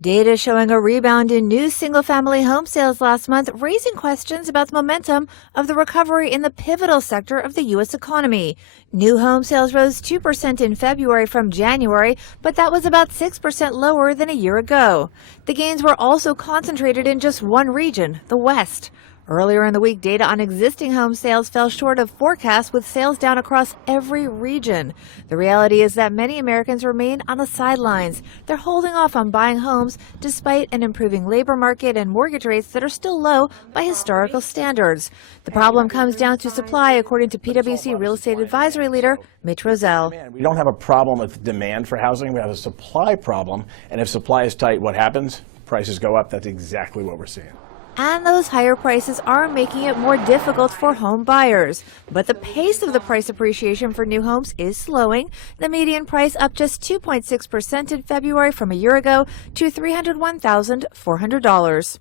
Data showing a rebound in new single-family home sales last month, raising questions about the momentum of the recovery in the pivotal sector of the U.S. economy. New home sales rose 2% in February from January, but that was about 6% lower than a year ago. The gains were also concentrated in just one region, the West. Earlier in the week, data on existing home sales fell short of forecasts, with sales down across every region. The reality is that many Americans remain on the sidelines. They're holding off on buying homes despite an improving labor market and mortgage rates that are still low by historical standards. The problem comes down to supply, according to PwC real estate advisory leader Mitch Rozelle. We don't have a problem with demand for housing. We have a supply problem. And if supply is tight, what happens? Prices go up. That's exactly what we're seeing. And those higher prices are making it more difficult for home buyers. But the pace of the price appreciation for new homes is slowing. The median price up just 2.6% in February from a year ago to $301,400.